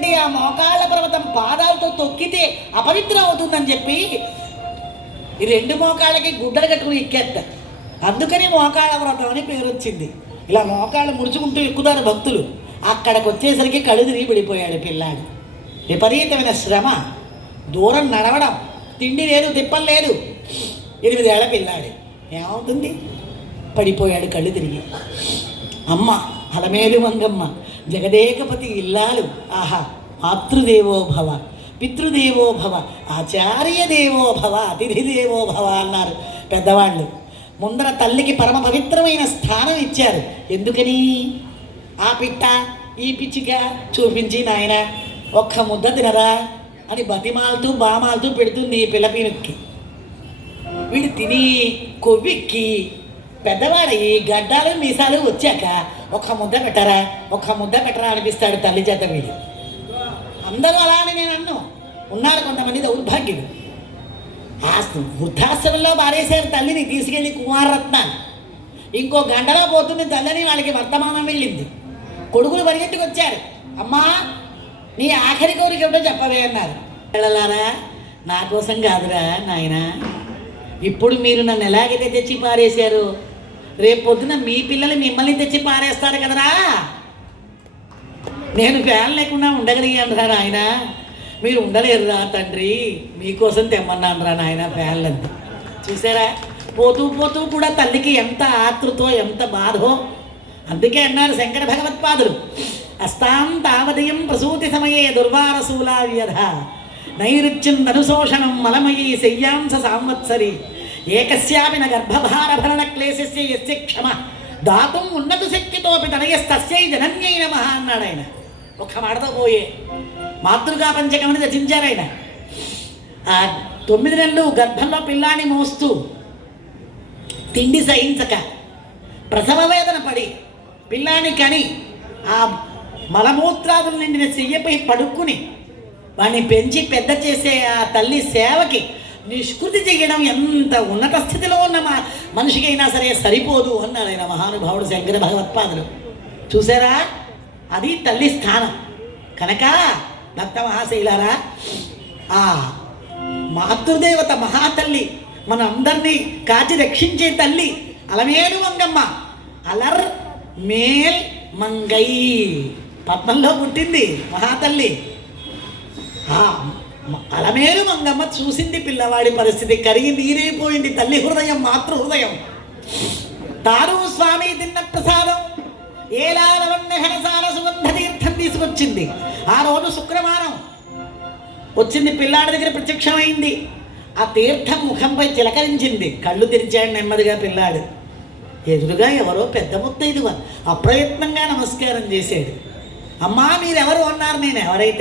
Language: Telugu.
ఉండేటువంటి ఆ మోకాళ్ళ పర్వతం పాదాలతో తొక్కితే అపవిత్రం అవుతుందని చెప్పి ఈ రెండు మోకాళ్ళకి గుడ్డలు కట్టుకుని ఎక్కేత్త. అందుకని మోకాళ్ళ వ్రతం అని పేరు వచ్చింది. ఇలా మోకాళ్ళు ముడుచుకుంటూ ఎక్కుతారు భక్తులు. అక్కడికి వచ్చేసరికి కళ్ళు తిరిగి పడిపోయాడు పిల్లాడు. విపరీతమైన శ్రమ దూరం నడవడం తిండి లేదు తిప్పం లేదు. ఎనిమిదేళ్ళ పిల్లాడు. ఏమవుతుంది? పడిపోయాడు కళ్ళు తిరిగి. అమ్మ అలమేలు మంగమ్మ జగదేకపతి ఇల్లాలు. ఆహా మాతృదేవో భవ పితృదేవో భవ ఆచార్య దేవో భవ అతిథి దేవో భవ అన్నారు పెద్దవాళ్ళు. ముందర తల్లికి పరమ పవిత్రమైన స్థానం ఇచ్చారు. ఎందుకని? ఆ పిట్ట ఈ పిచ్చిగా చూపించి నాయన ఒక్క ముద్ద తినరా అని బతిమాలుతూ బామాలతూ పెడుతుంది ఈ పిల్లపినుక్కి వీడు తిని కొవ్వెక్కి పెద్దవాడయి గడ్డాలు మీసాలు వచ్చాక ఒక ముద్ద పెట్టరా? ఒక ముద్ద పెట్టరా అనిపిస్తాడు తల్లి చేత వీడు అందరూ అలా అని నేను అన్ను. ఉన్నారు కొంతమంది దౌర్భాగ్యుడు ఆ వృద్ధాశ్రమంలో పారేశారు తల్లిని తీసుకెళ్ళి కుమారరత్నాన్ని. ఇంకో గంటలో పోతుంది తల్లిని వాళ్ళకి వర్తమానం వెళ్ళింది. కొడుకులు పరిగెత్తుకు వచ్చారు అమ్మా నీ ఆఖరి కోరిక ఏమిటో చెప్పవే అన్నారు. పిల్లలారా నా కోసం కాదురా నాయనా. ఇప్పుడు మీరు నన్ను ఎలాగైతే తెచ్చి పారేశారు రేపు మీ పిల్లలు మిమ్మల్ని తెచ్చి పారేస్తారు కదరా? నేను ఫ్యాన్ లేకుండా ఉండగలిగాను రా నాయన. మీరు ఉండలేరురా తండ్రి. మీకోసం తెమ్మన్నాను రా నాయన ఫ్యాన్లంతా చూసారా? పోతూ పోతూ కూడా తల్లికి ఎంత ఆతృతో ఎంత బాధో. అందుకే అన్నారు శంకర భగవత్పాదులు అస్తాం తావదయం ప్రసూతి సమయే దుర్వారసూలా వ్యధ నైరుత్యం ననుశోషణం మలమయీ శయ్యాంస సాంవత్సరి. ఏకస్యాపి న గర్భభారభరణ క్లేశస్య ఎస్య క్షమ. దాతుం ఉన్నత శక్తితోపి తనయస్తస్యై జనన్యై నమ అన్నాడు ఆయన ఒక్క మాటతో పోయే. మాతృగా పంచకమని రచించారు ఆయన ఆ తొమ్మిది నెలలు గర్భంలో పిల్లాన్ని మోస్తూ తిండి సహించక ప్రసవ వేదన పడి పిల్లాని కని ఆ మలమూత్రాదులు నిండిన చెయ్యపై పడుక్కుని వాడిని పెంచి పెద్ద చేసే ఆ తల్లి సేవకి నిష్కృతి చేయడం ఎంత ఉన్నత స్థితిలో ఉన్న మా మనిషికైనా సరే సరిపోదు అన్నాడు ఆయన మహానుభావుడు శంకర భగవత్పాదులు. చూసారా? అది తల్లి స్థానం. కనుక భక్త మహాశైలారా ఆ మాతృదేవత మహాతల్లి మన అందరినీ కాచి రక్షించే తల్లి అలమేలు మంగమ్మ అలర్ మేల్ మంగై. పద్మంలో పుట్టింది మహాతల్లి. ఆ అలమేలు మంగమ్మ చూసింది పిల్లవాడి పరిస్థితి కరిగి నీరైపోయింది తల్లి హృదయం మాతృ హృదయం. తారు స్వామి తిన్న ప్రసాదం ఏలాలవన్నహరసార సుగంధ తీర్థం తీసుకొచ్చింది. ఆ రోజు శుక్రవారం వచ్చింది పిల్లాడి దగ్గర ప్రత్యక్షమైంది. ఆ తీర్థం ముఖంపై చిలకరించింది. కళ్ళు తెరిచాడు నెమ్మదిగా పిల్లాడు. ఎదురుగా ఎవరో పెద్ద ముత్తైదువ అప్రయత్నంగా నమస్కారం చేశాడు. అమ్మా మీరెవరు? అన్నారు. నేను ఎవరైతే